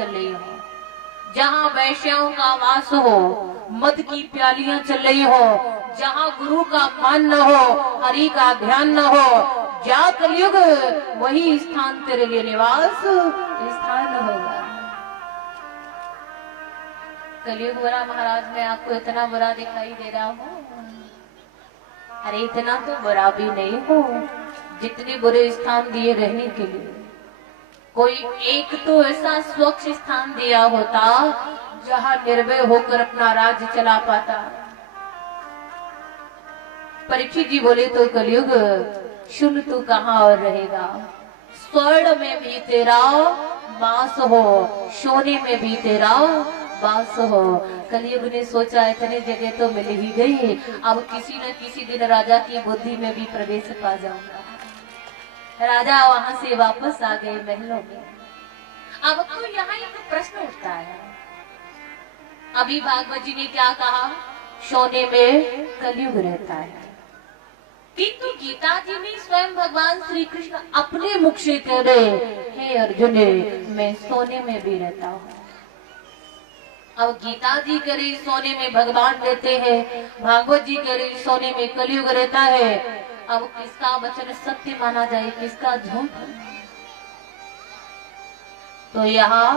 चल रही हो, जहाँ वैश्याओं का वास हो, मद की प्यालियां चल रही हो, जहाँ गुरु का मान न हो, हरि का ध्यान न हो, जा कलयुग वही स्थान तेरे लिए निवास स्थान होगा। कलयुग बुरा महाराज, मैं आपको इतना बुरा दिखाई दे रहा हूँ? अरे इतना तो बुरा भी नहीं हो जितने बुरे स्थान दिए रहने के लिए। कोई एक तो ऐसा स्वच्छ स्थान दिया होता जहाँ निर्भय होकर अपना राज्य चला पाता। परीक्षित जी बोले तो कलयुग शुन तू कहाँ और रहेगा, स्वर्ण में भी तेरा वास हो, सोने में भी तेरा वास हो। कलयुग ने सोचा इतने जगह तो मिल ही गई, अब किसी न किसी दिन राजा की बुद्धि में भी प्रवेश पा जाऊंगा। राजा वहां से वापस आ गए महलों में। अब तो यहाँ एक प्रश्न उठता है, अभी भागवत जी ने क्या कहा, सोने में कलयुग रहता है, किंतु गीता जी में स्वयं भगवान श्री कृष्ण अपने मुख से कह रहे, हे अर्जुन मैं सोने में भी रहता हूँ। अब गीता जी कह रही सोने में भगवान रहते हैं, भागवत जी कह रही सोने में कलयुग रहता है। अब किसका वचन सत्य माना जाए, किसका झूठ? तो यहाँ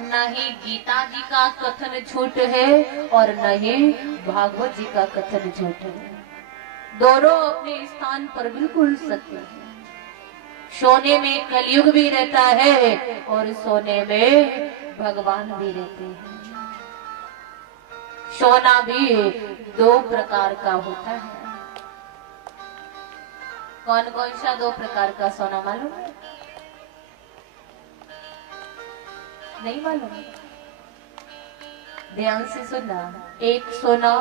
न ही गीता जी का कथन झूठ है और न ही भागवत जी का कथन झूठ है, दोनों अपने स्थान पर बिल्कुल सत्य है। सोने में कलयुग भी रहता है और सोने में भगवान भी रहते हैं। सोना भी दो प्रकार का होता है। कौन कौन सा दो प्रकार का सोना मालूम है? नहीं मालूम? ध्यान से सुनना। एक सोना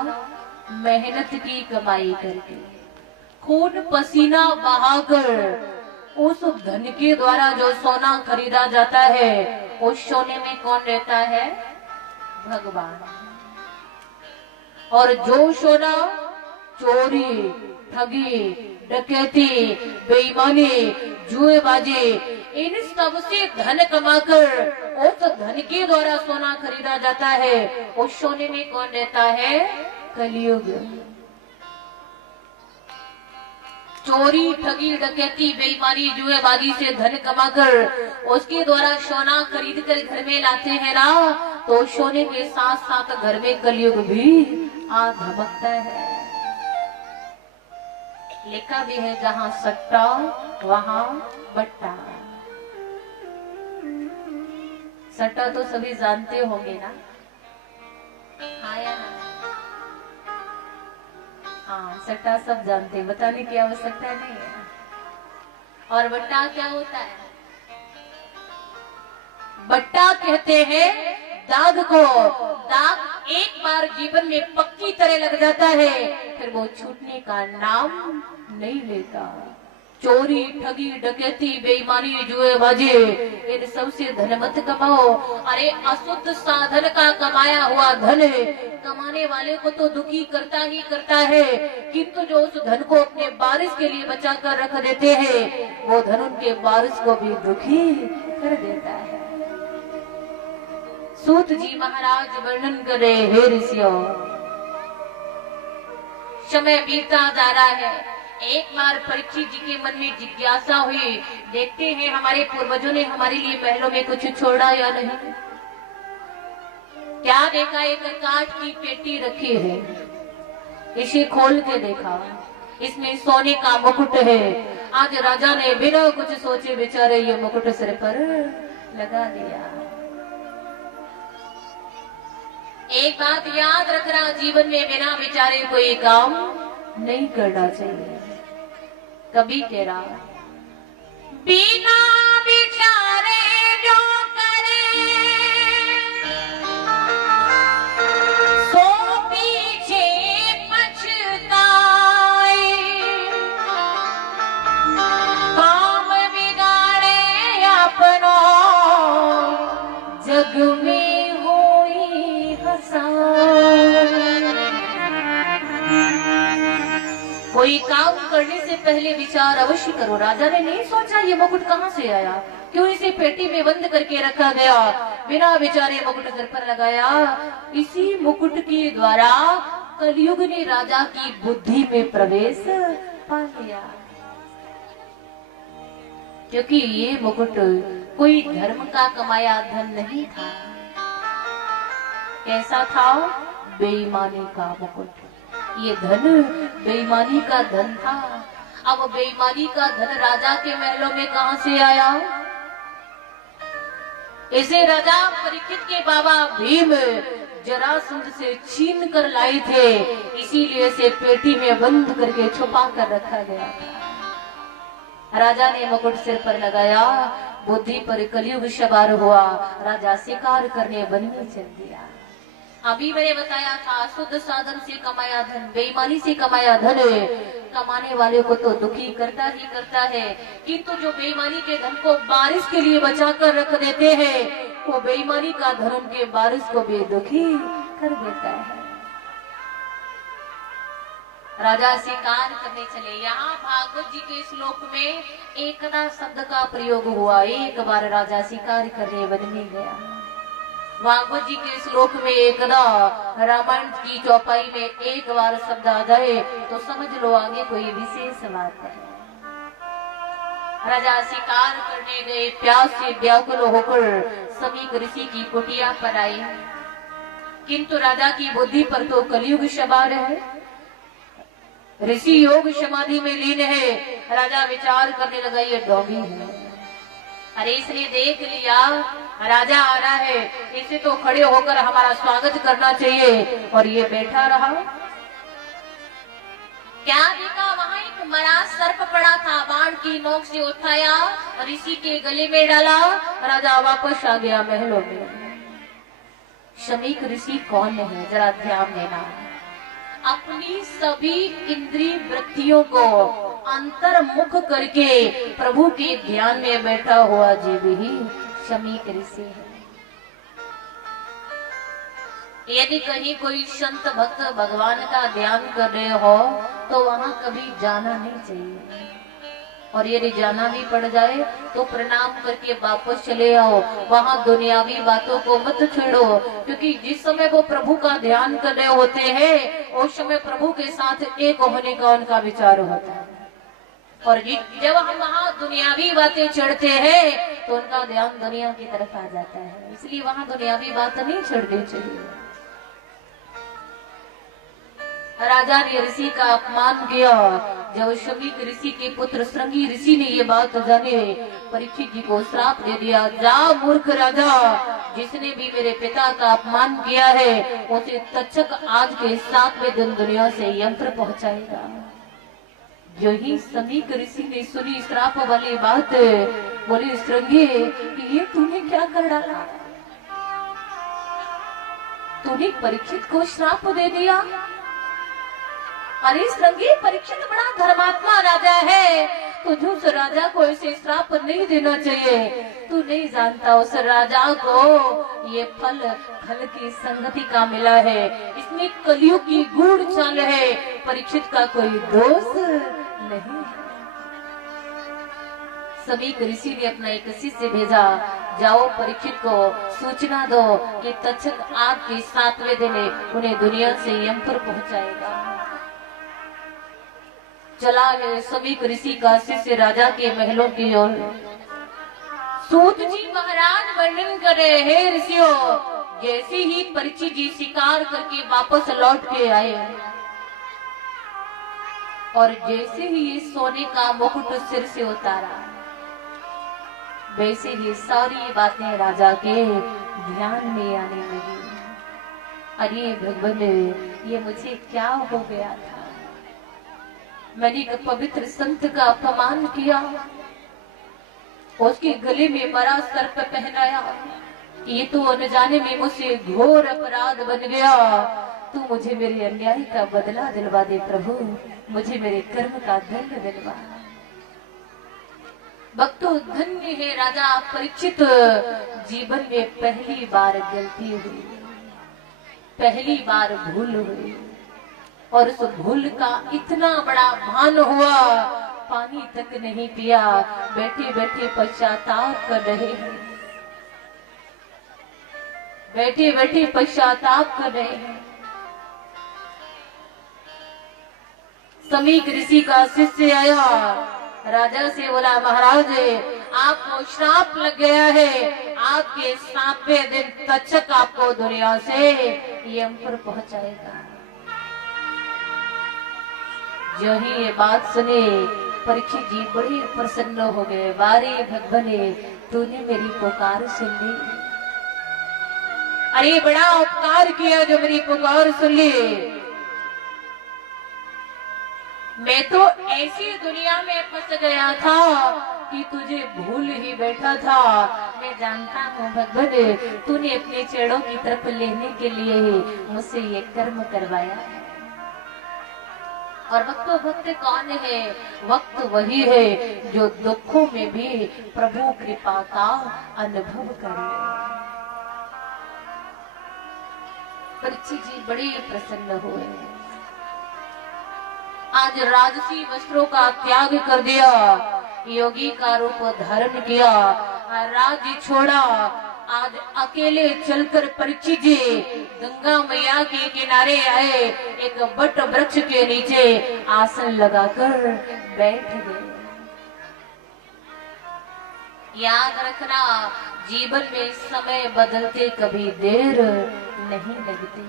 मेहनत की कमाई करके, खून पसीना बहाकर उस धन के द्वारा जो सोना खरीदा जाता है, उस सोने में कौन रहता है? भगवान। और जो सोना चोरी, ठगी, डकैती, बेईमानी, जुएबाजी, इन सब से धन कमाकर उस धन के द्वारा सोना खरीदा जाता है, उस सोने में कौन रहता है? कलयुग। चोरी, ठगी, डकैती, बेईमानी, जुएबाजी से धन कमाकर उसके द्वारा सोना खरीद कर घर में लाते हैं ना, तो सोने के साथ साथ घर में कलयुग भी आ धमकता है। लिखा भी है जहाँ सट्टा वहाँ बट्टा। सट्टा तो सभी जानते होंगे ना? हाँ या ना? हाँ, सट्टा सब जानते हैं, बताने की आवश्यकता नहीं है। और बट्टा क्या होता है? बट्टा कहते हैं दाग को। दाग एक बार जीवन में पक्की तरह लग जाता है, फिर वो छूटने का नाम नहीं लेता। चोरी, ठगी, डकैती, बेईमानी, जुएबाजी, इन सब से धन मत कमाओ। अरे अशुद्ध साधन का कमाया हुआ धन कमाने वाले को तो दुखी करता ही करता है, किंतु जो उस धन को अपने बारिश के लिए बचा कर रख देते हैं, वो धन उनके बारिश को भी दुखी कर देता है। सूत जी महाराज वर्णन करे, हे ऋषियों, समय बीतता जा रहा है। एक बार परीक्षित जी के मन में जिज्ञासा हुई, देखते हैं हमारे पूर्वजों ने हमारे लिए महलों में कुछ छोड़ा या नहीं। क्या देखा? एक काठ की पेटी रखी है। इसे खोल के देखा, इसमें सोने का मुकुट है। आज राजा ने बिना कुछ सोचे विचारे ये मुकुट सिर पर लगा दिया। एक बात याद रखना, जीवन में बिना विचारे कोई काम नहीं करना चाहिए। कभी कह रहा, बिना विचारे जो करे सो पीछे पछताए, काम बिगाड़े अपनो जग में होई हसाए। कोई काम करने से पहले विचार अवश्य करो। राजा ने नहीं सोचा ये मुकुट कहाँ से आया, क्यों इसे पेटी में बंद करके रखा गया। बिना विचारे मुकुट सिर पर लगाया। इसी मुकुट के द्वारा कलयुग ने राजा की बुद्धि में प्रवेश पा लिया, क्योंकि ये मुकुट कोई धर्म का कमाया धन नहीं था। कैसा था? बेईमानी का मुकुट। ये धन बेईमानी का धन था। अब बेईमानी का धन राजा के महलों में कहां से आया? इसे राजा परीक्षित के बाबा भीम जरासंध से छीन कर लाए थे, इसीलिए इसे पेटी में बंद करके छुपा कर रखा गया था। राजा ने मुकुट सिर पर लगाया, बुद्धि पर कलयुग सवार हुआ, राजा शिकार करने वन में चल दिया। अभी मैंने बताया था, शुद्ध साधन से कमाया धन, बेईमानी से कमाया धन कमाने वाले को तो दुखी करता ही करता है, किंतु जो बेईमानी के धन को बारिश के लिए बचा कर रख देते हैं, वो बेईमानी का धन उनके बारिश को भी दुखी कर देता है। राजा शिकार करने चले। यहाँ भागवत जी के श्लोक में एकदा शब्द का प्रयोग हुआ। एक बार राजा शिकार करने वन में गया। भागवत जी के श्लोक में एकदा, रामायण की चौपाई में एक बार शब्द आ जाए तो समझ लो आगे कोई विशेष बात है। राजा शिकार करने गए, प्यास से व्याकुल होकर समीक ऋषि की कुटिया पर आए, किंतु राजा की बुद्धि पर तो कलयुग सवार है। ऋषि योग समाधि में लीन है। राजा विचार करने लगा, ये डोंगी है। अरे इसने देख लिया राजा आ रहा है, इसे तो खड़े होकर हमारा स्वागत करना चाहिए, और ये बैठा रहा। क्या देखा? वहां एक मरा सर्प पड़ा था, बाण की नोक से उठाया और ऋषि के गले में डाला। राजा वापस आ गया महलों में। शमीक ऋषि कौन है? जरा ध्यान देना। अपनी सभी इंद्रिय वृत्तियों को अंतर्मुख करके प्रभु के ध्यान में बैठा हुआ जीव ही शमीक ऋषि है। यदि कहीं कोई संत भक्त भगवान का ध्यान कर रहे हो तो वहां कभी जाना नहीं चाहिए, और यदि जाना भी पड़ जाए तो प्रणाम करके वापस चले आओ। वहां दुनियावी बातों को मत छेड़ो, क्योंकि जिस समय वो प्रभु का ध्यान कर रहे होते हैं उस समय प्रभु के साथ एक होने का उनका विचार होता है, और जब हम वहां दुनियावी बातें छेड़ते हैं तो उनका ध्यान दुनिया की तरफ आ जाता है। इसलिए वहां दुनियावी बात नहीं छेड़नी चाहिए। राजा ने ऋषि का अपमान किया। जब शमीक ऋषि के पुत्र श्रृंगी ऋषि ने ये बात जाने, परीक्षित जी को श्राप दे दिया, जा मूर्ख राजा, जिसने भी मेरे पिता का अपमान किया है उसे तक्षक आज के 7वें दिन दुनिया से यंत्र पहुंचाएगा। जो ही शमीक ऋषि ने सुनी श्राप वाली बात, बोले श्रृंगी ये तूने क्या कर डाला? तूने परीक्षित को श्राप दे दिया। अरे श्रृंगी, परीक्षित बड़ा धर्मात्मा राजा है, तुझे उस राजा को ऐसे श्राप नहीं देना चाहिए। तू नहीं जानता उस राजा को ये फल की संगति का मिला है, इसमें कलियुग की गूढ़ चाल है, परीक्षित का कोई दोष नहीं। शमीक ऋषि ने अपना एक शिष्य भेजा, जाओ परीक्षित को सूचना दो कि तक्षक आज के 7वें दिन उन्हें दुनिया से यमपुर पहुंचाएगा। चला है शमीक ऋषि का शिष्य राजा के महलों की ओर। सूत जी महाराज वर्णन कर रहे हैं, ऋषियों, जैसे ही परीक्षित जी शिकार करके वापस लौट के आए और जैसे ही ये सोने का मुकुट सिर से उतारा, वैसे ही सारी बातें राजा के ध्यान में आने लगी। अरे भगवान, ये मुझे क्या हो गया था? मैंने एक पवित्र संत का अपमान किया, उसके गले में मरा सर्प पहनाया, ये तो अनजाने में मुझसे घोर अपराध बन गया। तू मुझे मेरे अन्याय का बदला दिलवा दे प्रभु, मुझे मेरे कर्म का दंड दिलवा। भक्तों, धन्य है राजा परीक्षित, जीवन में पहली बार गलती हुई, पहली बार भूल हुई, और उस भूल का इतना बड़ा भान हुआ, पानी तक नहीं पिया, बैठे बैठे पश्चाताप कर रहे हैं। बैठी बैठी पश्चाताप कर रहे हैं। समीक ऋषि का शिष्य आया, राजा से बोला महाराज आपको श्राप लग गया है, आपके 7वें दिन तक्षक आपको दुनिया से यमपुर पहुंचाएगा। जो ही ये बात सुने परीक्षित जी बड़े प्रसन्न हो गए। बारे भगवाने तूने मेरी पुकार सुन ली, अरे बड़ा उपकार किया जो मेरी पुकार सुन ली। मैं तो ऐसी दुनिया में फंस गया था कि तुझे भूल ही बैठा था। मैं जानता हूँ भगवान तूने अपने चरणों की तरफ लेने के लिए मुझसे ये कर्म करवाया है। और वक्त कौन है? वक्त वही है जो दुखों में भी प्रभु कृपा का अनुभव कर ले। परीक्षित जी बड़े प्रसन्न हुए। आज राजसी वस्त्रों का त्याग कर दिया, योगी का रूप धारण किया, राज्य छोड़ा। आज अकेले चलकर परीक्षित जी गंगा मैया के किनारे आए, एक बट वृक्ष के नीचे आसन लगाकर बैठ गए। याद रखना, जीवन में समय बदलते कभी देर नहीं लगती,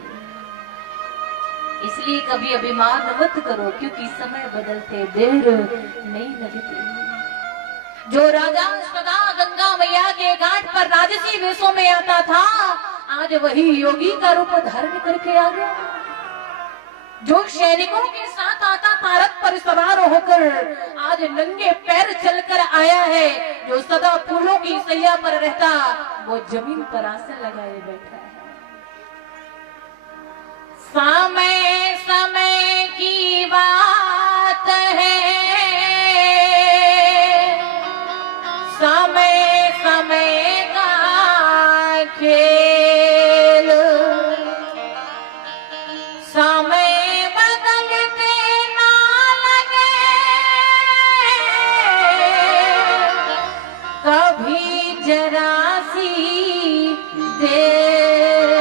इसलिए कभी अभिमान मत करो, क्योंकि समय बदलते देर नहीं लगती। जो राजा सदा गंगा मैया के घाट पर राजसी वेशों में आता था, आज वही योगी का रूप धारण करके आ गया। जो सैनिकों के साथ आता था रथ पर सवार होकर, आज नंगे पैर चलकर आया है। जो सदा फूलों की सैया पर रहता, वो जमीन पर आसन लगाए बैठा है। समय समय की बात है, समय समय का खेल, समय बदलते ना लगे कभी जरा सी देर।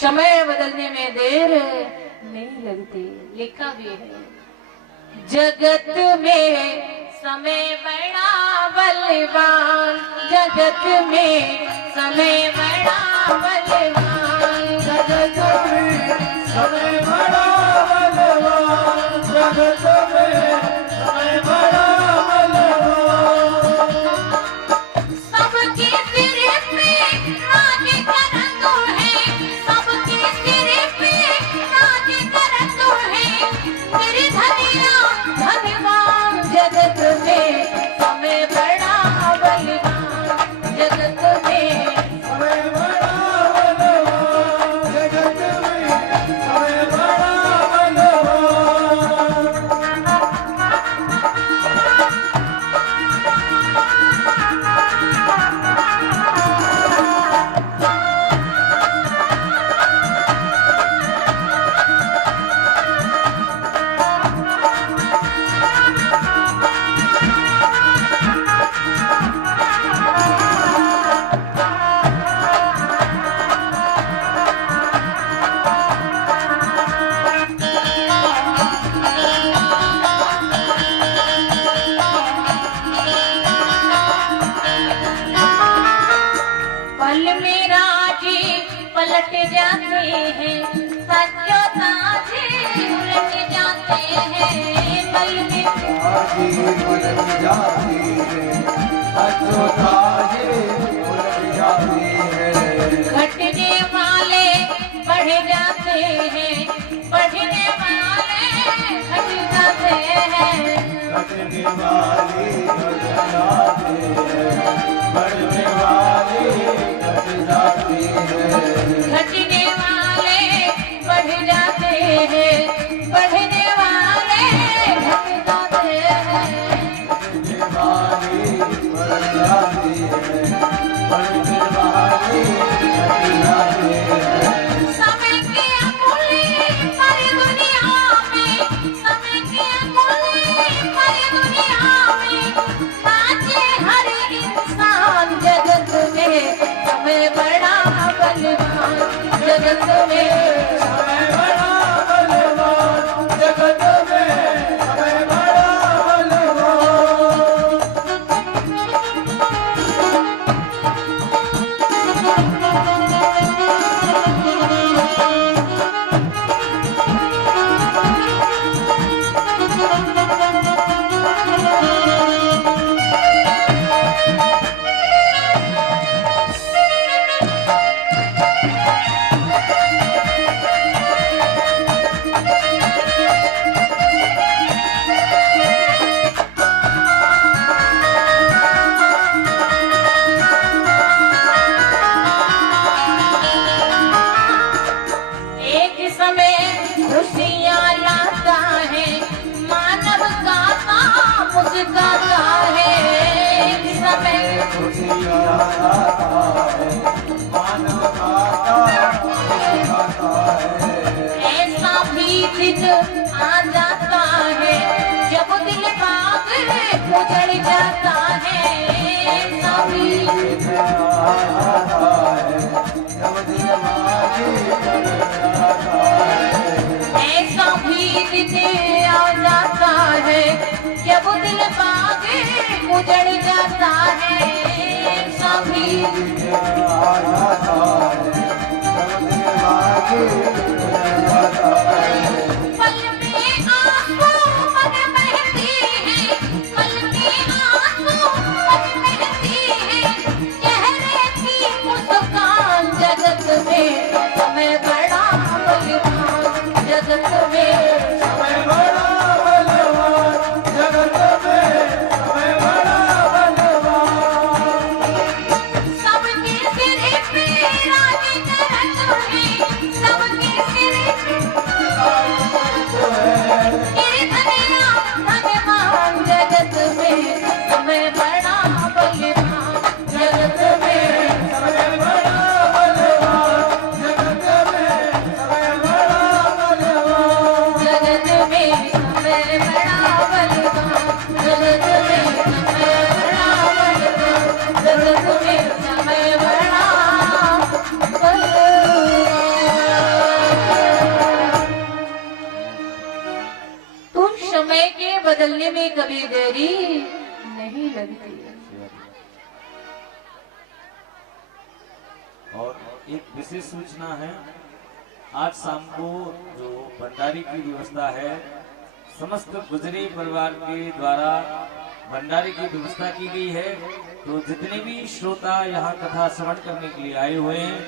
समय बदलने में देर नहीं लगती। लिखा भी है, जगत में समय बड़ा बलवान, जगत में समय बड़ा बलवान, जगत में समय बड़ा बलवान, जगत में समय बड़ा बलवान। सबके सिर पे राज करतो है, सबके सिर पे राज करतो है, तेरी धनिया भगवान। जगत में समय बड़ा बलवान, जगत में समय बड़ा बलवान, जगत में समय बड़ा बलवान। पल में राजे पलट जाते हैं, सत्यो ताजे उलट जाते हैं। पल में ताजे उलट जाते हैं, सचो ताजे उलट जाते हैं। घटने वाले बढ़ जाते हैं, बढ़ने वाले घट जाते हैं। घटने वाले घट जाते हैं, बढ़ने वाले घट जाते हैं। घटने वाले बढ़ जाते हैं, बढ़ने वाले घट जाते हैं। बढ़ने वाले बढ़ जाते हैं, बढ़ने वाले घट जाते हैं। समय की अमूल्य पर दुनिया में, समय की अमूल्य पर दुनिया में, नाचे हर इंसान। जगत में उजड़ जाता है सभी। ऐसा भी दिन आ जाता है जब दिल बागे उजड़ जाता है सभी। पल में आंसू मन बहती है, पल में आंसू मन बहती है, चेहरे की मुस्कान जगत में समय बड़ा बलिदान, जगत में समय बड़ा बलवान, जगत में समय बड़ा बलवान। सबके सिर पे राज करत है, सबके सिर पे धनिया भगवान, जगत में समय बड़ा बलिदान, जगत में समय बड़ा बलवान, जगत में समय बड़ा बलवान। जगत में समय बड़ा बलिदान, जगत में समय बड़ा बलिदान, जगत में समय बड़ा बलिदान। तुम समय के बदलने में कभी देरी नहीं लगती। और एक विशेष सूचना है, आज शाम को जो भंडारी की व्यवस्था है, समस्त गुजरी परिवार के द्वारा भंडारी की व्यवस्था की गई है। तो जितने भी श्रोता यहाँ कथा श्रवण करने के लिए आए हुए हैं,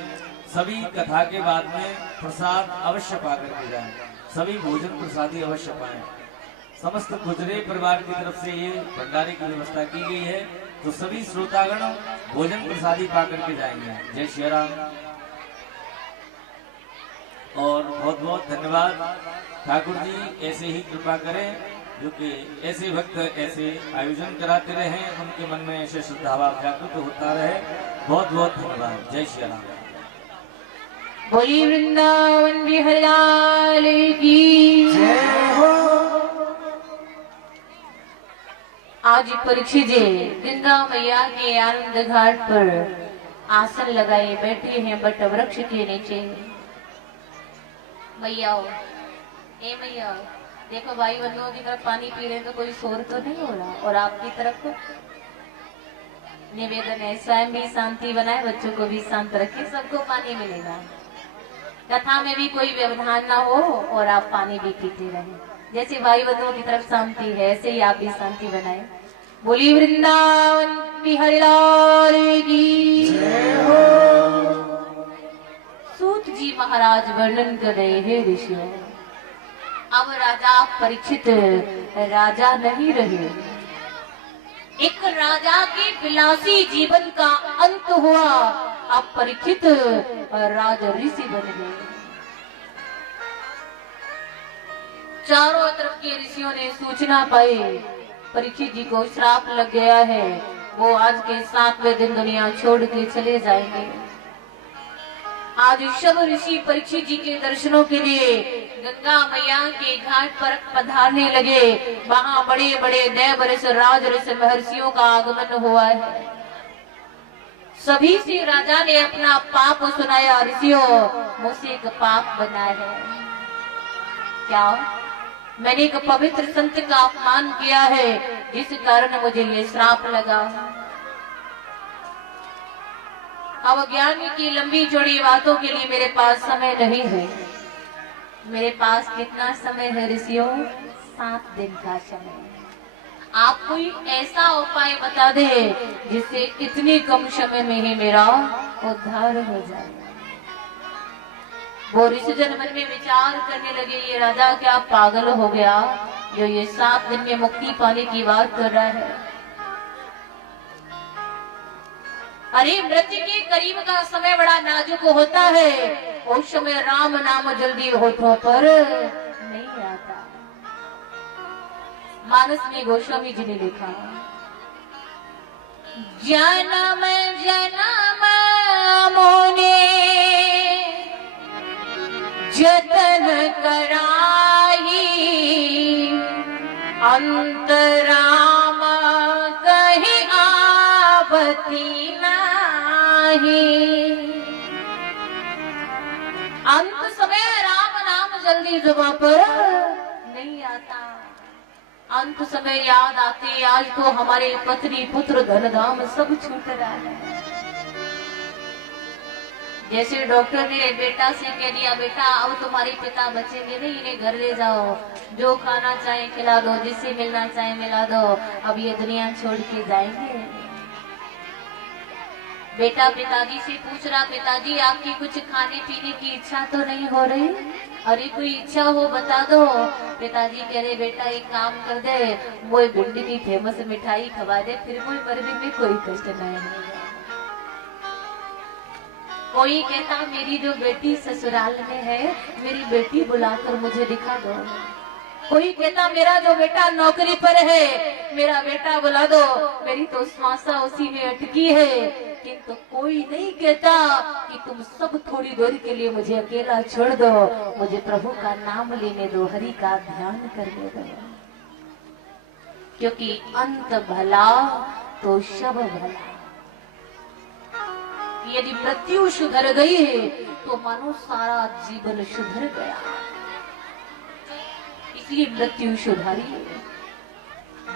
सभी कथा के बाद में प्रसाद अवश्य पा करके जाएं, सभी भोजन प्रसादी अवश्य पाएं। समस्त गुजरे परिवार की तरफ से ये भंडारे की व्यवस्था की गई है, तो सभी श्रोतागण भोजन प्रसादी पा करके जाएंगे। जय श्री राम। और बहुत बहुत धन्यवाद। ठाकुर जी ऐसे ही कृपा करें, जो कि ऐसे भक्त ऐसे आयोजन कराते रहे, उनके मन में ऐसे श्रद्धा भाव जागृत होता रहे। बहुत बहुत धन्यवाद। जय श्री राम। बोली वृंदावन बिहारी लाल की जय हो। आज परीक्षित जी गंगा मैया के आनंद घाट पर आसन लगाए बैठे हैं बट वृक्ष के नीचे। मैया ए मैया देखो, भाई बंधुओं की तरफ पानी पी रहे हैं तो कोई शोर तो नहीं हो रहा, और आपकी तरफ निवेदन है स्वयं भी शांति बनाए, बच्चों को भी शांत रखें, सबको पानी मिलेगा। कथा में भी कोई व्यवधान ना हो और आप पानी भी पीते रहें। जैसे भाई बंधुओं की तरफ शांति है, ऐसे ही आप भी शांति बनाए। बोली वृंदावन बिहारी लाल की जय हो। सूत जी महाराज वर्णन कर रहे हैं ऋषियों। अब राजा परीक्षित राजा नहीं रहे, एक राजा के विलासी जीवन का अंत हुआ। अब परीक्षित राज ऋषि बन गए। चारों तरफ के ऋषियों ने सूचना पाई परीक्षित जी को श्राप लग गया है, वो आज के 7वें दिन दुनिया छोड़ के चले जाएंगे। आज सब ऋषि परीक्षित जी के दर्शनों के लिए गंगा मैया के घाट पर पधारने लगे। वहाँ बड़े बड़े देव ऋषि, राज ऋषि, महर्षियों का आगमन हुआ है। सभी से राजा ने अपना पाप सुनाया। ऋषियों, मुझसे एक पाप बना है। क्या? मैंने एक पवित्र संत का अपमान किया है, जिस कारण मुझे ये श्राप लगा। अब ज्ञान की लंबी चौड़ी बातों के लिए मेरे पास समय नहीं है। मेरे पास कितना समय है ऋषियों? 7 दिन का समय। आप कोई ऐसा उपाय बता दे जिससे इतनी कम समय में ही मेरा उद्धार हो जाए। वो ऋषिजन मन में विचार करने लगे, ये राजा क्या पागल हो गया जो ये 7 दिन में मुक्ति पाने की बात कर रहा है। अरे मृत्यु के करीब का समय बड़ा नाजुक होता है, उस समय राम नाम जल्दी होठों पर नहीं आता। मानस में गोस्वामी जी ने लिखा, जन्म जन्म मोने जतन कराई अंतराम नहीं। अंत समय राम नाम जल्दी जुबां पर नहीं आता। अंत समय याद आते आज तो हमारे पत्नी पुत्र धन धाम सब छूट रहा है। जैसे डॉक्टर ने बेटा से कह दिया, बेटा अब तुम्हारे पिता बचेंगे नहीं, इन्हें घर ले जाओ, जो खाना चाहे खिला दो, जिससे मिलना चाहे मिला दो, अब ये दुनिया छोड़ के जाएंगे। बेटा पिताजी से पूछ रहा, पिताजी आपकी कुछ खाने पीने की इच्छा तो नहीं हो रही? अरे कोई इच्छा हो बता दो। पिताजी कह रहे, बेटा एक काम कर दे, वो भिंडी की फेमस मिठाई खवा दे, फिर कोई मरने में कोई कष्ट नहीं होगा। कोई कहता मेरी जो बेटी ससुराल में है, मेरी बेटी बुलाकर मुझे दिखा दो। कोई कहता मेरा जो बेटा नौकरी पर है, मेरा बेटा बुला दो, मेरी तो श्वासा उसी में अटकी है। किंतु कोई नहीं कहता कि तुम सब थोड़ी देर के लिए मुझे अकेला छोड़ दो, मुझे प्रभु का नाम लेने दो, हरि का ध्यान करने दो, क्योंकि अंत भला तो शब भला। यदि मृत्यु सुधर गई है तो मानो सारा जीवन सुधर गया। इसलिए मृत्यु सुधारिए।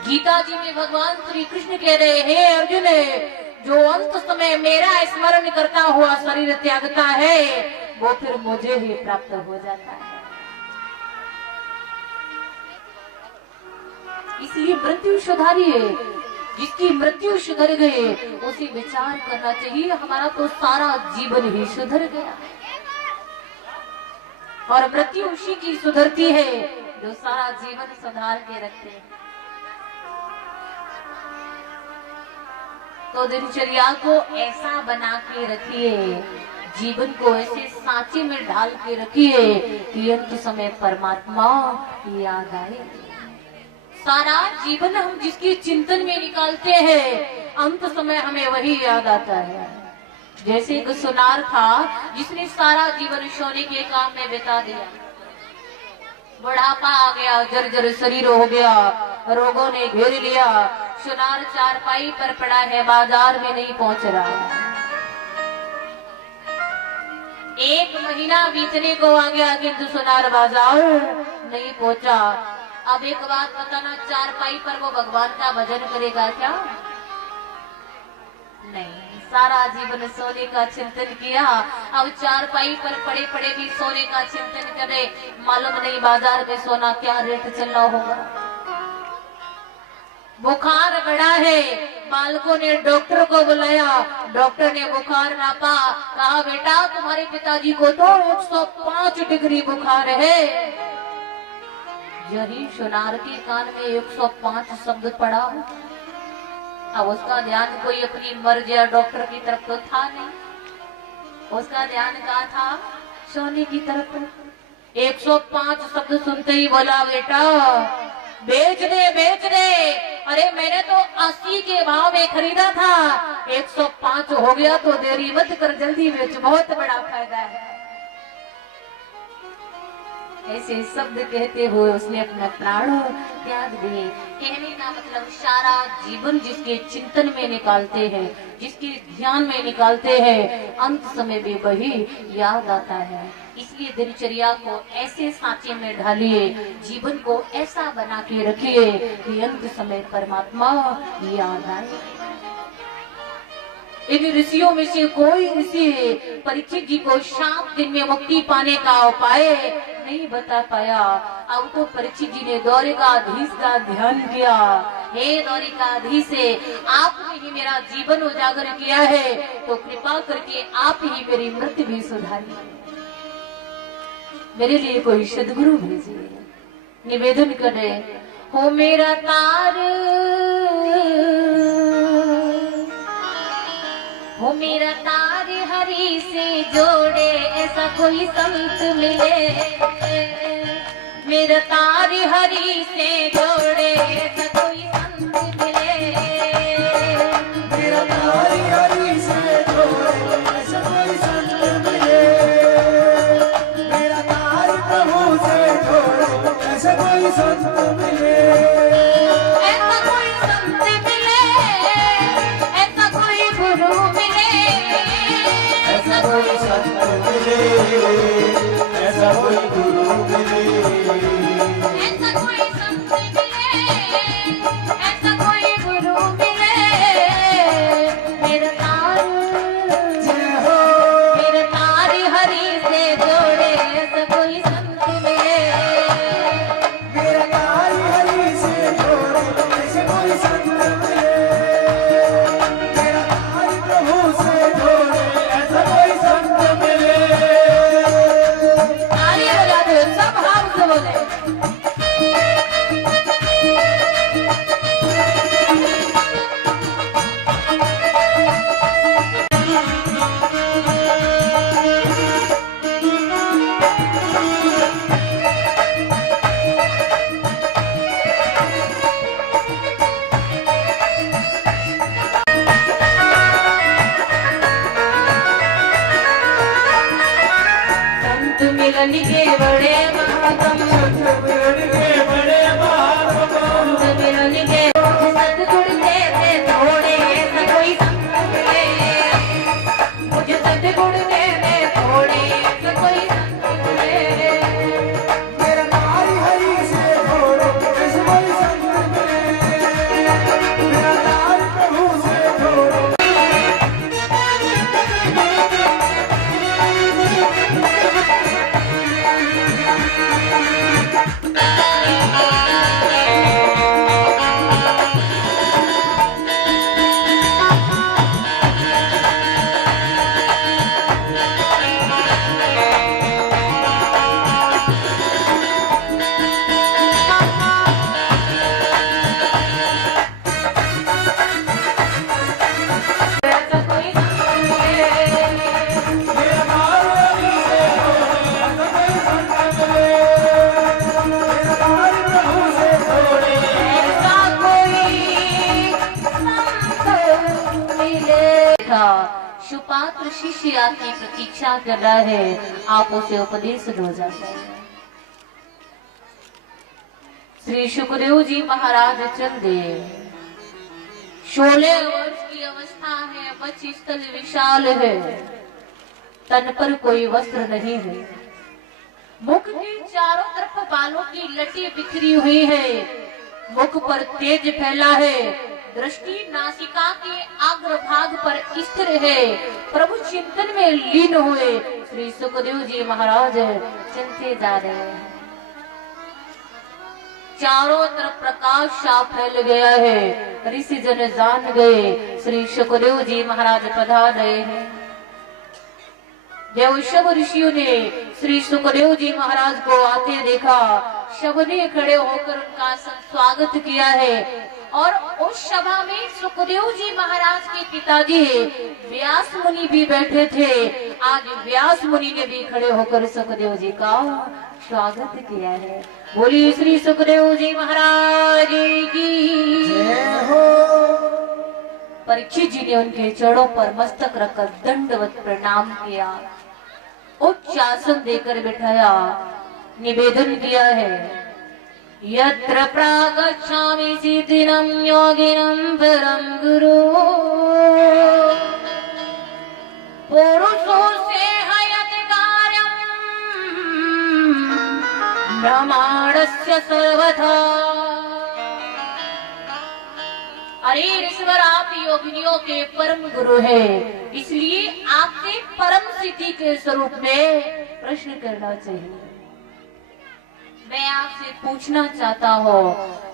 गीता जी में भगवान श्री कृष्ण कह रहे हैं, अर्जुन जो अंत समय मेरा स्मरण करता हुआ शरीर त्यागता है, वो फिर मुझे ही प्राप्त हो जाता है। इसलिए मृत्यु सुधारिए। जिसकी मृत्यु सुधर गई उसे विचार करना चाहिए, हमारा तो सारा जीवन ही सुधर गया। और मृत्यु उसी की सुधरती है जो सारा जीवन सुधार के रखते हैं। तो दिनचर्या को ऐसा बना के रखिए, जीवन को ऐसे सांचे में ढाल के रखिए कि अंत समय परमात्मा याद आए। सारा जीवन हम जिसकी चिंतन में निकालते हैं, अंत समय हमें वही याद आता है। जैसे एक सुनार था जिसने सारा जीवन सोने के काम में बिता दिया, बुढ़ापा आ गया, जर्जर शरीर हो गया, रोगों ने घेर लिया, सुनार चारपाई पर पड़ा है, बाजार में नहीं पहुंच रहा है। एक महीना बीतने को आ गया किंतु सुनार बाजार नहीं पहुंचा। अब एक बात बताना, चारपाई पर वो भगवान का भजन करेगा क्या? नहीं, सारा जीवन सोने का चिंतन किया, अब चारपाई पर पड़े पड़े भी सोने का चिंतन करे, मालूम नहीं बाजार में सोना क्या रेट चल रहा होगा। बुखार बढ़ा है, बालकों ने डॉक्टर को बुलाया, डॉक्टर ने बुखार नापा, कहा बेटा तुम्हारे पिताजी को तो 105 डिग्री बुखार है। जरी सुनार के कान में 105 शब्द पड़ा। अब उसका ध्यान कोई अपनी मर्ज या डॉक्टर की तरफ तो था नहीं, उसका ध्यान कहाँ था? सोने की तरफ। 105 शब्द सुनते ही बोला बेटा बेच दे बेच दे। अरे मैंने तो 80 के भाव में खरीदा था, 105 हो गया तो देरी मत कर, जल्दी बेच, बहुत बड़ा फायदा है। ऐसे शब्द कहते हुए उसने अपना प्राण त्याग दिए। कहने का मतलब सारा जीवन जिसके चिंतन में निकालते हैं, जिसके ध्यान में निकालते हैं, अंत समय में वही याद आता है। इसलिए दिनचर्या को ऐसे सांचे में ढालिए, जीवन को ऐसा बना के रखिए कि अंत समय परमात्मा याद आए। इन ऋषियों में से कोई ऋषि परीक्षित जी को 7 दिन में मुक्ति पाने का उपाय नहीं बता पाया। अब तो परीक्षित जी ने द्वारिकाधीश का ध्यान किया, हे द्वारिकाधीश आपने ही मेरा जीवन उजागर किया है, तो कृपा करके आप ही मेरी मृत्यु भी सुधारिए, मेरे लिए कोई सद्गुरु भेजिए। निवेदन करे, हो मेरा तार, हो मेरा तार हरि से जोड़े, ऐसा कोई संत मिले, मेरा तार हरि से जोड़े, ऐसा कोई संत मिले, मेरा तार हरि से जोड़े, ऐसा कोई संत मिले, मेरा तार प्रभु से जोड़े, ऐसा कोई संत मिले, ऐसा कोई संत मिले, ऐसा कोई गुरु मिले, ऐसा कोई गुरु मिले, ऐसा कोई संत मिले, ऐसा कोई गुरु मिले, मेरा तार जय हो मेरा तार हरि से जोड़े, ऐसा कोई संत मिले, मेरा तार हरि से जोड़े, ऐसा कोई संत मिले, मेरा तार प्रभु से जोड़े, ऐसा कोई संत मिले। ताली बजा दो, सब भाव से बोले। संत मिलन के बड़े महात्म, संत मिलन के बड़े महात्मा, संत मिलन के सतगुण देते थोड़े, ऐसा कोई संत मिले, मुझे सतगुण देते थोड़े, ऐसा कोई संत मिले, मेरा तार हरि से जोड़े, ऐसा कोई संत मिले, मेरा तार प्रभु से जोड़े। ऐसा कोई संत मिले, मेरा तार हरि से जोड़े, ऐसा कोई संत मिले, मेरा तार प्रभु से जोड़े। ऐसा कोई संत मिले। था सुपात्र शिष्य आपकी प्रतीक्षा कर रहा है, आप उसे उपदेश दो जाते हैं। श्री सुखदेव जी महाराज चंदे 16 वर्ष की अवस्था है, वक्षस्थल विशाल है, तन पर कोई वस्त्र नहीं है, मुख के चारों तरफ बालों की लटी बिखरी हुई है, मुख पर तेज फैला है, दृष्टि नासिका के अग्रभाग पर स्थिर है, प्रभु चिंतन में लीन हुए श्री सुखदेव जी महाराज चलते जा रहे हैं। चारों तरफ प्रकाश सा फैल गया है, ऋषि जन जान गए श्री सुखदेव जी महाराज पधार रहे हैं। जब सब ऋषियों ने श्री सुखदेव जी महाराज को आते देखा, सबने खड़े होकर उनका स्वागत किया है, और उस सभा में सुखदेव जी महाराज के पिताजी व्यास मुनि भी बैठे थे। आज व्यास मुनि ने भी खड़े होकर सुखदेव जी का स्वागत किया है। बोली श्री सुखदेव जी महाराज की जय हो। परीक्षित जी ने उनके चरणों पर मस्तक रखकर दंडवत प्रणाम किया, उच्च आसन देकर बिठाया, निवेदन किया है, यत्र प्रागच्छामि सिद्धिनं योगिनं परं गुरु, पुरुषो सेहयत कार्यं ब्रह्माण्डस्य सर्वथा। अरे ईश्वर, आप योगिनियों के परम गुरु हैं, इसलिए आपसे परम सिद्धि के स्वरूप में प्रश्न करना चाहिए। मैं आपसे पूछना चाहता हूँ,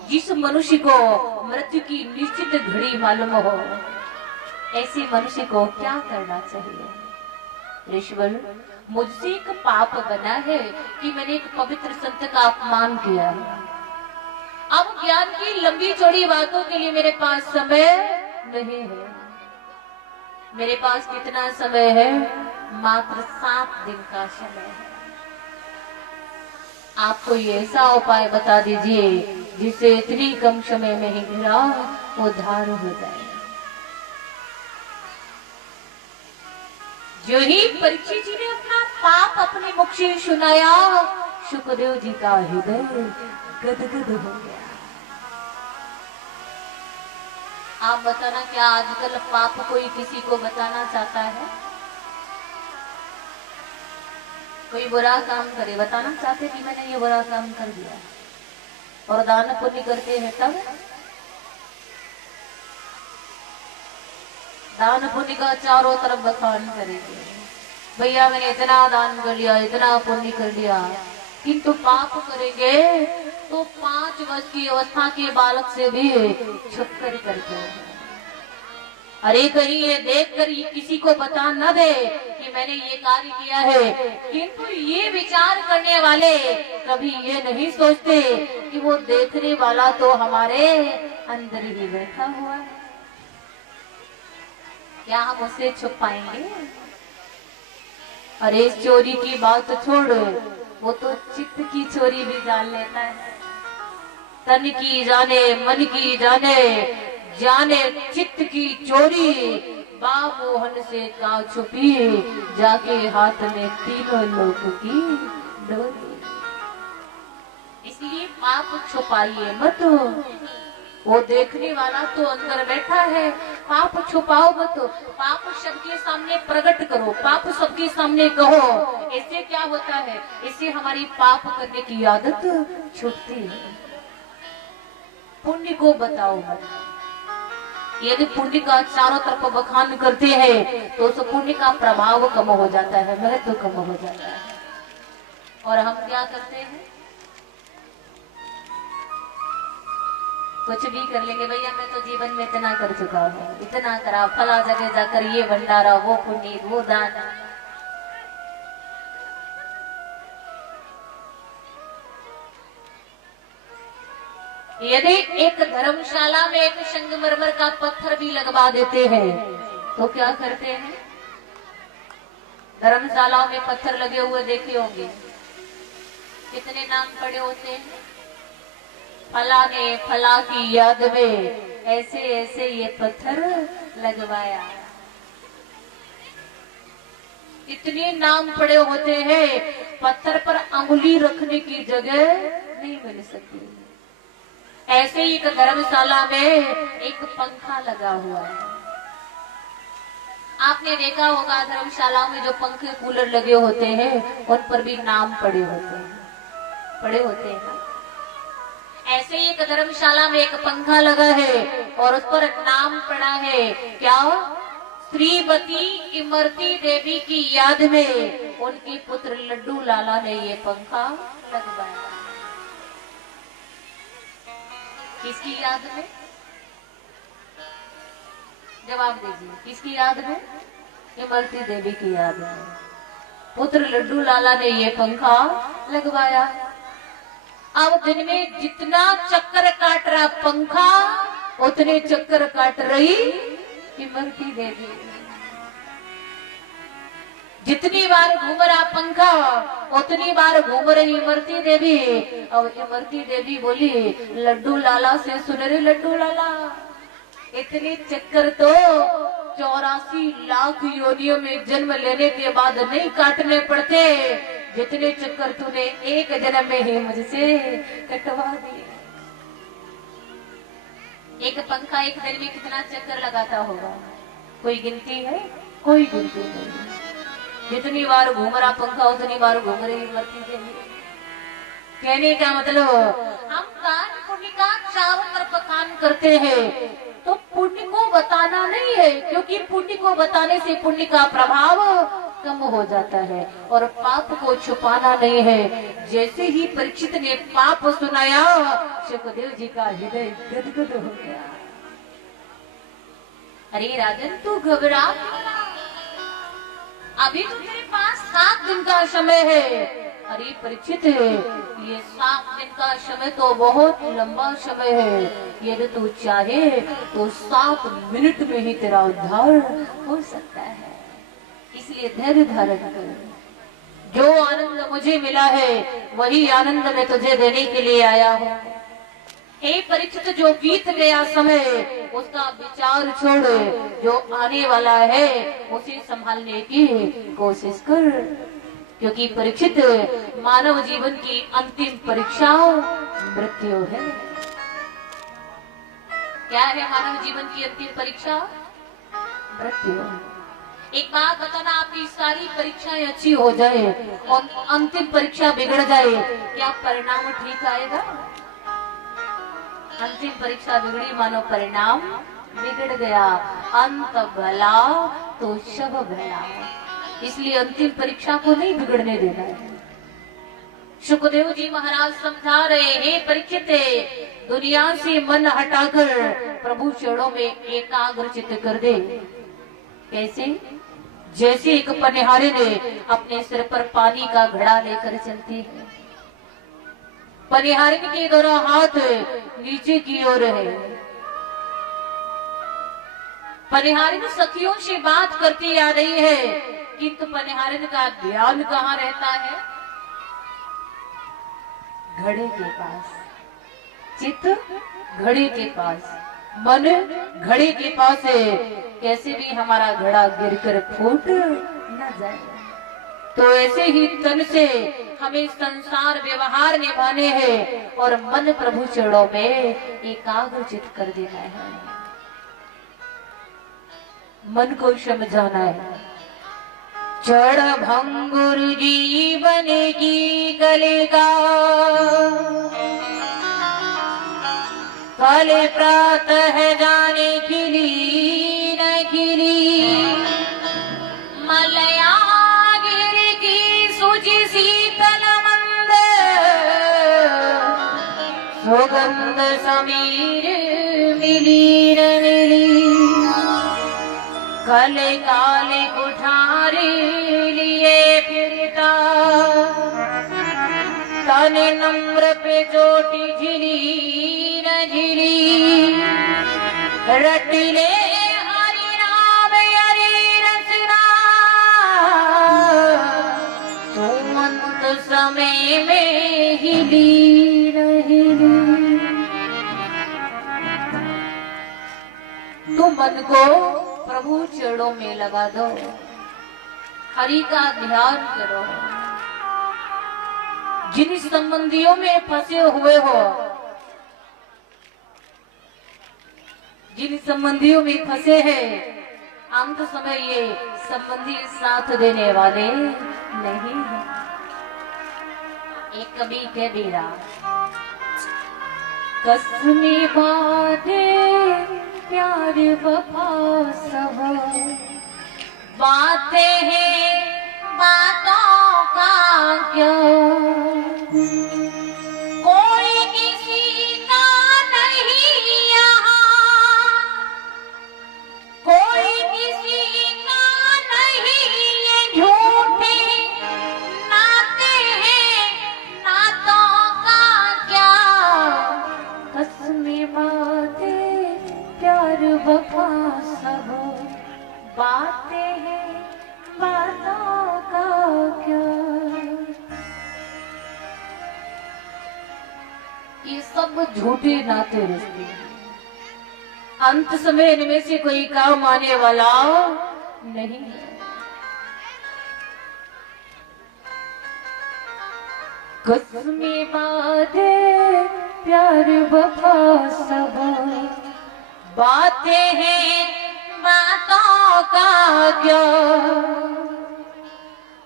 जिस मनुष्य को मृत्यु की निश्चित घड़ी मालूम हो, ऐसे मनुष्य को क्या करना चाहिए? ईश्वर, मुझसे एक पाप बना है कि मैंने एक पवित्र संत का अपमान किया है। अब ज्ञान की लंबी चौड़ी बातों के लिए मेरे पास समय नहीं है। मेरे पास कितना समय है? मात्र 7 दिन का समय है। आप कोई ऐसा उपाय बता दीजिए जिससे इतनी कम समय में ही मेरा उद्धार हो जाए। जो ही परीक्षित जी ने अपना पाप अपने मुख से सुनाया, सुखदेव जी का हृदय गदगद हो गया। आप बताना, क्या आजकल पाप कोई किसी को बताना चाहता है? कोई बुरा काम करे, बताना चाहते कि मैंने ये बुरा काम कर दिया, और दान पुण्य करते हैं तब दान पुण्य का चारों तरफ बखान करेंगे, भैया मैंने इतना दान कर लिया, इतना पुण्य कर लिया, किंतु पाप करेंगे तो 5 वर्ष की अवस्था के बालक से भी छुप कर करते हैं। अरे कहीं ये देख कर ये किसी को बता न दे कि मैंने ये कार्य किया है, किंतु ये विचार करने वाले कभी ये नहीं सोचते कि वो देखने वाला तो हमारे अंदर ही बैठा हुआ है, क्या हम उसे छुप पाएंगे? अरे चोरी की बात छोड़, वो तो चित्त की चोरी भी जान लेता है, तन की जाने मन की जाने, जाने चित्त की चोरी, बामोहन से का छुपी, जाके हाथ में तीनों लोक की डोरी। इसलिए पाप छुपाइए मत, वो देखने वाला तो अंदर बैठा है, पाप छुपाओ मत, पाप सबके सामने प्रकट करो, पाप सबके सामने कहो। इससे क्या होता है? इससे हमारी पाप करने की आदत छूटती है। पुण्य को बताओ मत, यदि पुण्य का चारों तरफ बखान करते हैं तो उस पुण्य का प्रभाव कम हो जाता है, महत्व कम हो जाता है। और हम क्या करते हैं? कुछ भी कर लेंगे, भैया मैं तो जीवन में इतना कर चुका हूँ, इतना करा, फला जगह जाकर ये भंडारा, वो पुण्य, वो दान। यदि एक धर्मशाला में एक संगमरमर का पत्थर भी लगवा देते हैं तो क्या करते हैं? धर्मशालाओं में पत्थर लगे हुए देखे होंगे, कितने नाम पड़े होते हैं, फला ने फला की याद में ऐसे ऐसे ये पत्थर लगवाया, इतने नाम पड़े होते हैं, पत्थर पर अंगुली रखने की जगह नहीं मिल सकती। ऐसे ही एक धर्मशाला में एक पंखा लगा हुआ है। आपने देखा होगा धर्मशालाओं में जो पंखे कूलर लगे होते हैं उन पर भी नाम पड़े होते हैं ना? ऐसे ही एक धर्मशाला में एक पंखा लगा है और उस पर नाम पड़ा है क्या? श्रीमती इमरती देवी की याद में उनके पुत्र लड्डू लाला ने ये पंखा लगवाया। किसकी याद में? जवाब दीजिए, किसकी याद में? इमरती देवी की याद में पुत्र लड्डू लाला ने ये पंखा लगवाया। अब दिन में जितना चक्कर काट रहा पंखा उतने चक्कर काट रही इमरती देवी। जितनी बार घूम रहा पंखा उतनी बार घूम रही इमरती देवी। अब इमरती देवी बोली लड्डू लाला से, सुन रे लड्डू लाला, इतने चक्कर तो 84 लाख योनियों में जन्म लेने के बाद नहीं काटने पड़ते जितने चक्कर तूने एक जन्म में ही मुझसे कटवा दिए। एक पंखा एक दिन में कितना चक्कर लगाता होगा? कोई गिनती है? कोई गिनती नहीं। जितनी बार घूम रहा पंखा उतनी बार घूम रही इमरती देवी। कहने का मतलब हम दान पुण्य का चारों तरफ काम करते हैं तो पुण्य को बताना नहीं है, क्योंकि पुण्य को बताने से पुण्य का प्रभाव कम हो जाता है और पाप को छुपाना नहीं है। जैसे ही परीक्षित ने पाप सुनाया सुखदेव जी का हृदय गदगद हो गया। अरे राजन तू घबरा, अभी तो तेरे पास 7 दिन का समय है। अरे परीक्षित ये 7 दिन का समय तो बहुत लंबा समय है, यदि तू चाहे तो 7 मिनट में ही तेरा उद्धार हो सकता है, इसलिए धैर्य धारण कर। जो आनंद मुझे मिला है वही आनंद मैं तुझे देने के लिए आया हूँ। हे परीक्षित, जो बीत गया समय उसका विचार छोड़, जो आने वाला है उसे संभालने की कोशिश कर, क्योंकि परीक्षित मानव जीवन की अंतिम परीक्षा मृत्यु है। क्या है मानव जीवन की अंतिम परीक्षा? मृत्यु। एक बात बताना, आपकी सारी परीक्षाएं अच्छी हो जाए और अंतिम परीक्षा बिगड़ जाए, क्या परिणाम ठीक आएगा? अंतिम परीक्षा बिगड़ी मानो परिणाम बिगड़ गया। अंत भला तो शब भला, इसलिए अंतिम परीक्षा को नहीं बिगड़ने देना है। सुखदेव जी महाराज समझा रहे हैं, परीक्षित दुनिया से मन हटाकर प्रभु चरणों में एकाग्र चित्त कर दे। कैसे? जैसे एक पनिहारे ने अपने सिर पर पानी का घड़ा लेकर चलती है, पनिहारिन के दोनों हाथ नीचे की ओर है। पनिहारिन सखियों से बात करती आ रही है, किंतु पनिहारिन का ध्यान कहाँ रहता है? घड़े के पास, चित्त घड़े के पास, मन घड़े के पास है। कैसे भी हमारा घड़ा गिरकर फूट न जाए। तो ऐसे ही तन से हमें संसार व्यवहार निभाने हैं और मन प्रभु चरणों में एकाग्रचित कर देना है। मन को समझाना है। चढ़ भंगुर जीवन की कलिका, कल प्रातः जाने खिली न खिली, मलयागिर की सुचि शीतल मंद, सुगंध समीर मिली न मिली, कल काले कुठारे लिए फिरता, तन नम्र पे चोटी झिली न झिली, रटिले हरि नाम हरि रचना, तुम अंत समय में हिली न हिली। तुम मन को प्रभु चरणों में लगा दो, हरि का ध्यान करो। जिन संबंधियों में फंसे हुए हो, जिन संबंधियों में फंसे हैं, अंत समय ये संबंधी साथ देने वाले नहीं है। एक कवि कह दे रहा, कसमी बातें प्यार वफा सब, बातें हैं बातों का क्या, कोई किसी का नहीं यहाँ, कोई किसी का नहीं, ये झूठे नाते हैं नातों का क्या, कसमें बातें प्यार वफा सब, बातें हैं बातों का क्या। ये सब झूठे नाते रिश्ते, अंत समय इनमें से कोई काम आने वाला नहीं है। कसमें बातें प्यार वफा सब, बातें हैं बातों का क्या,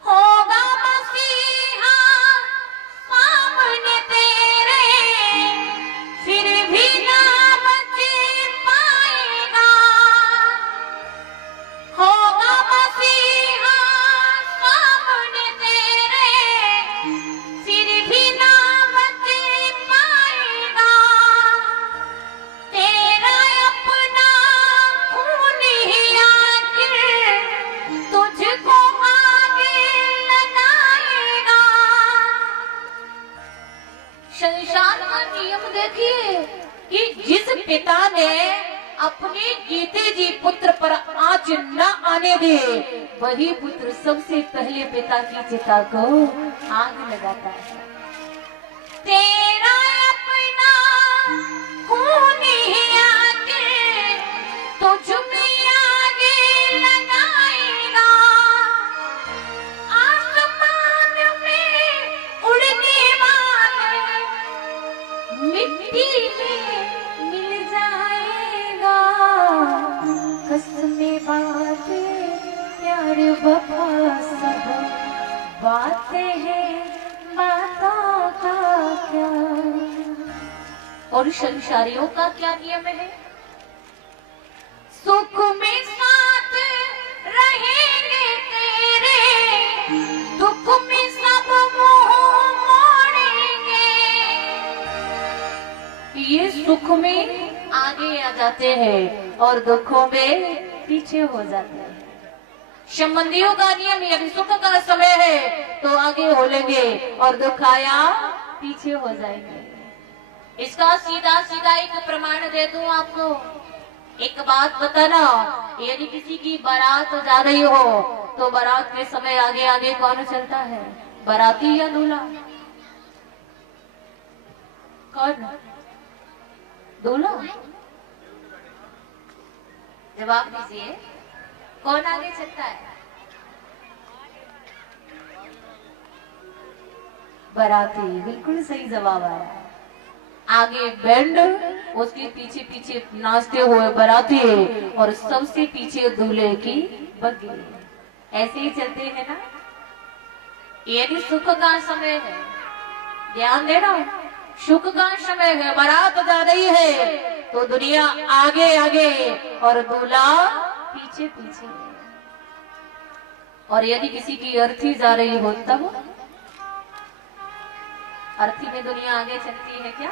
होगा मसीहा सामने तेरे, फिर भी ना बच पाएगा, होगा मसीहा सामने तेरे, फिर भी ना बच पाएगा, तेरा अपना खून ही आखिर तुझको आगे लगाएगा। संसार का नियम देखिए कि जिस पिता ने अपने जीते जी पुत्र पर आँच न आने दिए, वही पुत्र सबसे पहले पिता की चिता को आग लगाता है। तेरा अपना खून ही आगे तुझ में आगे लगाएगा, आसमान में उड़ने वाले मिट्टी में मिल जाएगा, कसमें बातें प्यार वफा सब बातें हैं बातों का क्या। और संसारियों का क्या नियम है? सुख में साथ रहेंगे तेरे, दुख में सब मुंह मोड़ेंगे। ये सुख में आगे आ जाते हैं और दुखों में पीछे हो जाते हैं। संबंधियों का नियम, यदि सुख का समय है तो आगे हो लेंगे और दुख आया पीछे हो जाएंगे। इसका सीधा सीधा एक प्रमाण दे दूं आपको। एक बात बताना, यदि किसी की बारात जा रही हो तो बारात के समय आगे आगे कौन चलता है? बाराती या दूल्हा? कौन? दूल्हा। जवाब दीजिए, कौन आगे चलता है? बाराती। बिल्कुल सही जवाब आया। आगे बैंड, उसके पीछे पीछे नाचते हुए बाराती और सबसे पीछे दूल्हे की बग्गी। ऐसे ही चलते हैं ना। यदि सुख का समय है, ध्यान देना, सुख का समय है, बारात जा रही है तो दुनिया आगे आगे और दूल्हा पीछे पीछे। और यदि किसी की अर्थी जा रही हो तब अर्थी में दुनिया आगे चलती है क्या?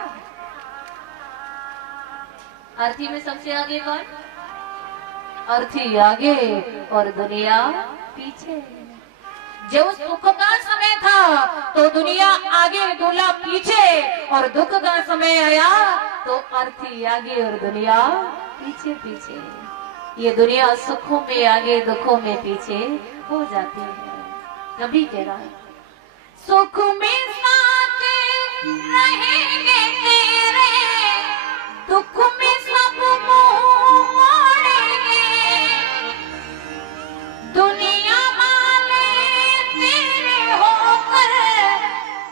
अर्थी में सबसे आगे कौन? अर्थी आगे और दुनिया पीछे। जब सुख का समय था तो दुनिया आगे दूल्हा पीछे, और दुख का समय आया तो अर्थी आगे और दुनिया पीछे पीछे। ये दुनिया सुखों में आगे दुखों में पीछे हो जाती है। कभी कह रहा है सुख में साथ रहेंगे तेरे, दुख में सब मुंह मोड़ेंगे। दुनिया वाले तेरे होकर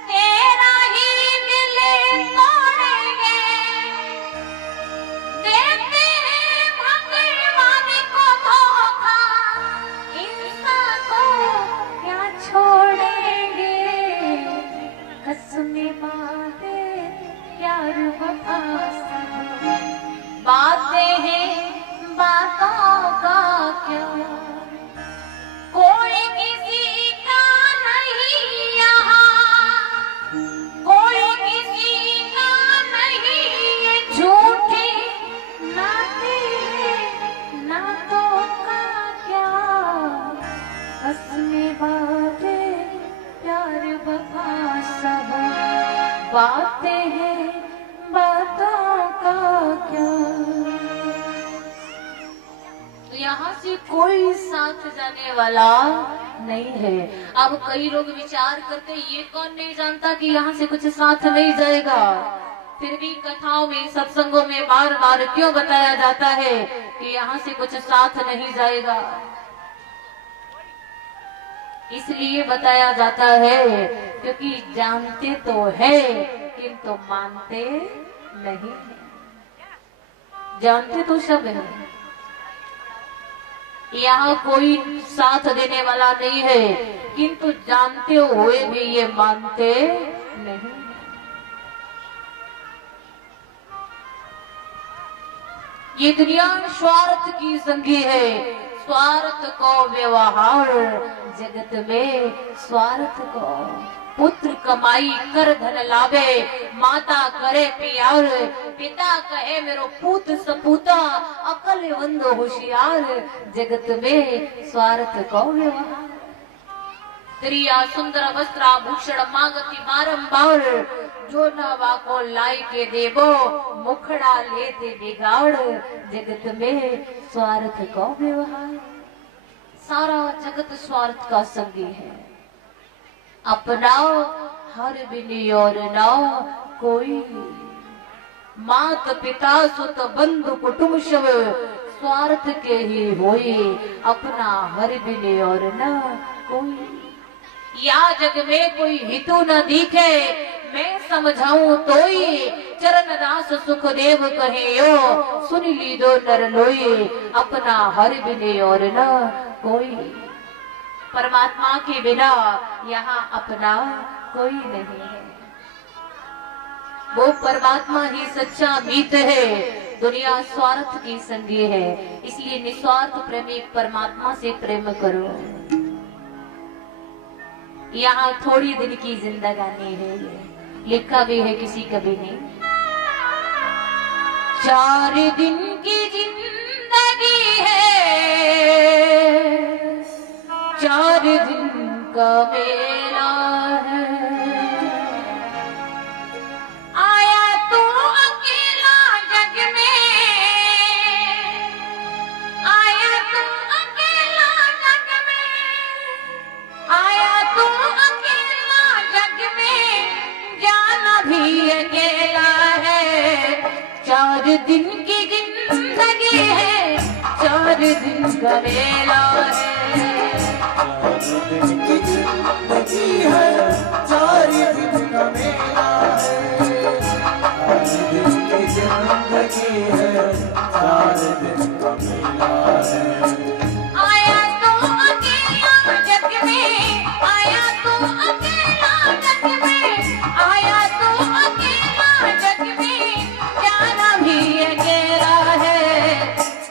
तेरा ही दिल तोड़ेंगे। देते हैं भगवान को धोखा, इंसान को क्या छोड़ेंगे। कसमें बातें प्यार वफा सब बातें हैं बातों का क्या। कोई किसी का नहीं यहाँ, कोई किसी का नहीं, ये झूठे नाते नातों का क्या। कसमें बातें प्यार वफा सब बातें हैं बातों का क्या। तो यहाँ से कोई साथ जाने वाला नहीं है। अब कई लोग विचार करते, ये कौन नहीं जानता कि यहाँ से कुछ साथ नहीं जाएगा। फिर भी कथाओं में सत्संगों में बार बार क्यों बताया जाता है कि यहाँ से कुछ साथ नहीं जाएगा? इसलिए बताया जाता है क्योंकि जानते तो है किंतु मानते नहीं है। जानते तो सब है, यहाँ कोई साथ देने वाला नहीं है, किंतु जानते हुए भी ये मानते नहीं। ये दुनिया स्वार्थ की संगी है, स्वार्थ को व्यवहार जगत में स्वार्थ को। पुत्र कमाई कर धन लावे, माता करे प्यार, पिता कहे मेरो पूत सपूता, अकल बंद होशियार। जगत में स्वार्थ को व्यवहार। स्त्रिया सुंदर वस्त्राभूषण मांगती बारंबार, जो नवा को लाई के देवो मुखड़ा लेते बिगाड़। जगत में स्वार्थ को व्यवहार। सारा जगत स्वार्थ का संगी है। अपनाओ हर बिनी और नाओ कोई, मात पिता सुत बंधु कुटुंब सब स्वार्थ के ही होई। अपना हर बिनी और न कोई, या जग में कोई हितु न दिखे, मैं समझाऊं तोई। चरण दास सुखदेव कहे यो, सुन ली दो नर लोई। अपना हर बिने और न कोई। परमात्मा के बिना यहाँ अपना कोई नहीं है। वो परमात्मा ही सच्चा मित्र है, दुनिया स्वार्थ की संगी है। इसलिए निस्वार्थ प्रेमी परमात्मा से प्रेम करो। यहाँ थोड़ी दिन की जिंदगानी है, लिखा भी है किसी कवि ने। 4 दिन की जिंदगी है, 4 दिन का मेला है। आया तू अकेला जग में, आया तू अकेला जग में, आया तू अकेला जग में, जाना भी अकेला है। 4 दिन की जिंदगी है, 4 दिन का मेला है। 4 दिन की जिंदगी है, 4 दिन का मेला है। 4 दिन की जिंदगी है, 4 दिन का मेला है। आया तो अकेला जग में, आया तो अकेला जग में, आया तो अकेला जग में, जाना भी अकेला है।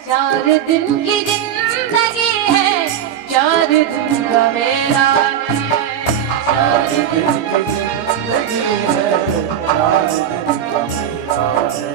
4 दिन की जिंदगी है, 4 दिन का मेला है। 4 दिन की जिंदगी है, 4 दिन का मेला है।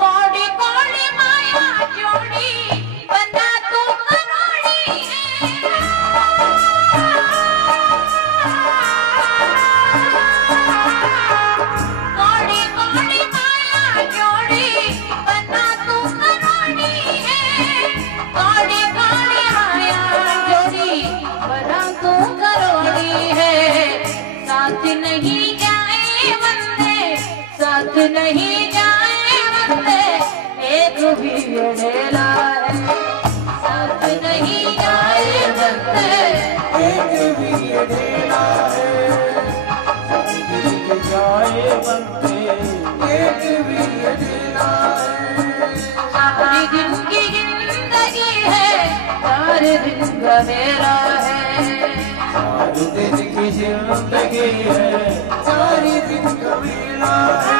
कौड़ी कौड़ी माया जोड़ी, बंदा तू करोड़ी है। कौड़ी कौड़ी माया जोड़ी, बंदा तू करोड़ी है। कौड़ी कौड़ी माया जोड़ी, बंदा तू करोड़ी है। साथ नहीं जाए बंदे, साथ नहीं जाए बंदे, एक भी अकेला है। साथ नहीं जाए बंदे, एक भी अकेला है। 4 दिन के जाए बंदे, एक भी अकेला है। 4 दिन की जिंदगी है, 4 दिन का मेला है। 4 दिन की जिंदगी है, 4 दिन का मेला है।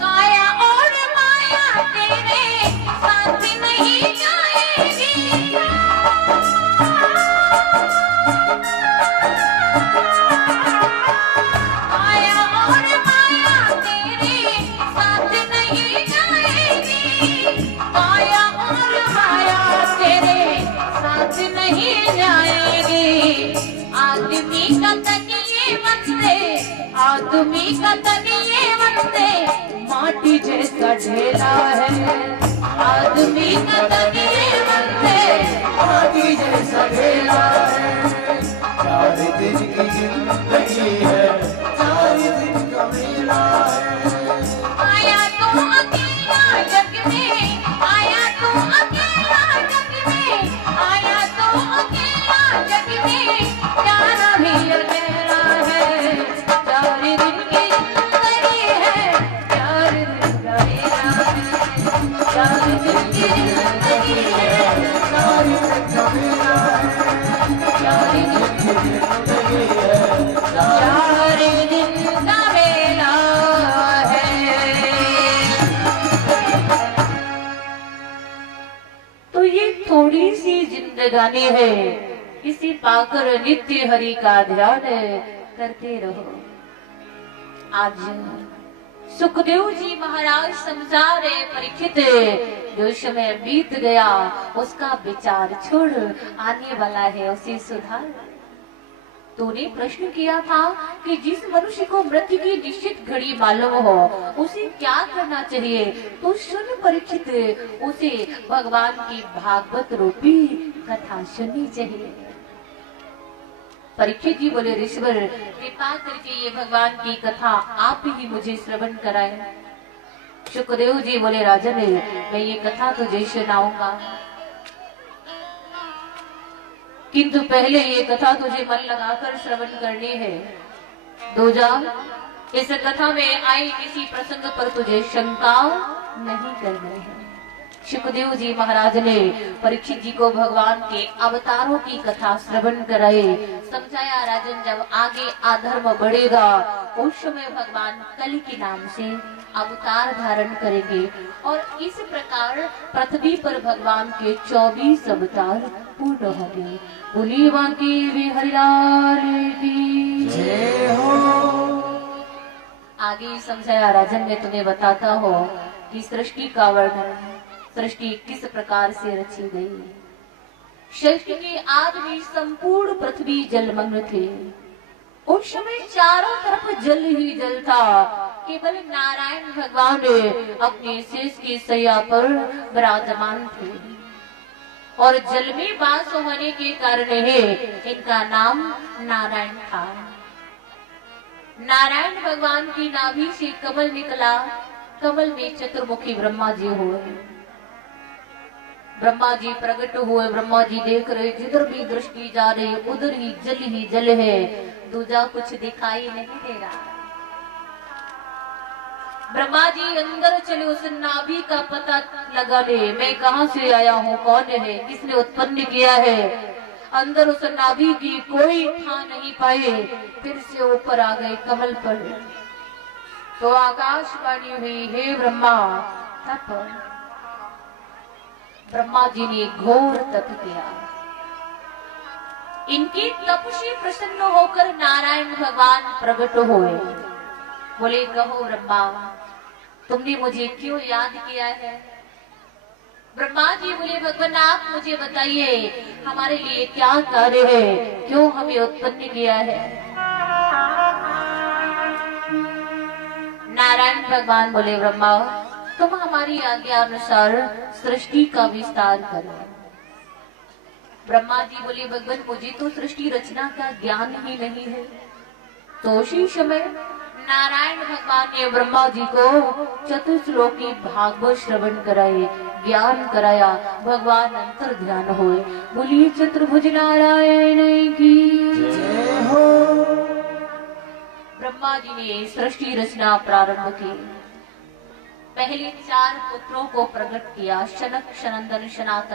काया और माया तेरे साथ नहीं जाएगी। काया और माया तेरे साथ नहीं जाएगी। काया और माया तेरे साथ नहीं जाएगी। आदमी का तनिए बंदे, आदमी का तनिए बंदे, माटी जैसा ढेला है। आदमी का तनिए बंदे, माटी जैसा ढेला है। 4 दिन की जिंदगी है, 4 दिन का मेला है। आया तो अकेला जग में, आया तो अकेला जग में, आया तो अकेला जग में, जाना भी अकेला है। 4 दिन की जिंदगी है, 4 दिन का गानी है, इसी पाकर नित्य हरि का ध्यान करते रहो। आज सुखदेव जी महाराज समझा रहे परीक्षित, जो समय बीत गया उसका विचार छोड़, आने वाला है उसे सुधार। तूने प्रश्न किया था कि जिस मनुष्य को मृत्यु की निश्चित घड़ी मालूम हो उसे क्या करना चाहिए, तो सुन परीक्षित, उसे भगवान की भागवत रूपी कथा सुननी चाहिए। परीक्षित जी बोले, ऋषिवर कृपा करके ये भगवान की कथा आप ही मुझे श्रवण कराए। सुखदेव जी बोले, राजन मैं ये कथा तुझे सुनाऊंगा, किंतु पहले ये कथा तुझे मन लगाकर श्रवण करनी है। दूजा, इस कथा में आई किसी प्रसंग पर तुझे शंका नहीं करनी है। सुखदेव जी महाराज ने परीक्षित जी को भगवान के अवतारों की कथा श्रवण कराए, समझाया राजन जब आगे अधर्म बढ़ेगा उस समय भगवान कलि के नाम से अवतार धारण करेंगे और इस प्रकार पृथ्वी पर भगवान के 24 अवतार पूर्ण होंगे। बोली बांकी बिहारी लाल की जय हो। आगे समझाया राजन मैं तुम्हें बताता हूँ कि सृष्टि का वर्णन, सृष्टि किस प्रकार से रची गई। सृष्टि के आदि में संपूर्ण पृथ्वी जलमग्न थे। उस समय चारों तरफ जल ही जल था। केवल नारायण भगवान अपने शेष की सैया पर विराजमान थे और जल में वास होने के कारण ही इनका नाम नारायण था। नारायण भगवान की नाभि से कमल निकला, कमल में चतुर्मुखी ब्रह्मा जी हुए। ब्रह्मा जी प्रकट हुए, ब्रह्मा जी देख रहे जिधर भी दृष्टि जा रही उधर ही जल है, दूजा कुछ दिखाई नहीं दे रहा। ब्रह्मा जी अंदर चले उस नाभि का पता लगाने, मैं कहां से आया हूँ, कौन है, किसने उत्पन्न किया है। अंदर उस नाभि की कोई ठा नहीं पाए, फिर से ऊपर आ गए कमल पर। तो आकाशवाणी हुई, हे ब्रह्मा तप। ब्रह्मा जी ने घोर तप किया। इनके तप से प्रसन्न होकर नारायण भगवान प्रकट हुए। बोले, कहो ब्रह्मा तुमने मुझे क्यों याद किया है। ब्रह्मा जी बोले, भगवान आप मुझे बताइए हमारे लिए क्या कार्य है, क्यों हमें उत्पन्न किया है। नारायण भगवान बोले, ब्रह्मा तुम हमारी आज्ञा अनुसार सृष्टि का विस्तार करो। ब्रह्मा जी बोले, भगवान मुझे तो सृष्टि रचना का ज्ञान ही नहीं है। तो उसी समय नारायण भगवान ने ब्रह्मा जी को चतुश्लोकी भागवत श्रवण कराए, ज्ञान कराया। भगवान अंतर ध्यान हुए। बोलिए चतुर्भुज नारायण की जय हो। ब्रह्मा जी ने सृष्टि रचना प्रारंभ की। पहले 4 पुत्रों को प्रकट किया, शनक, सनंदन, सनातन।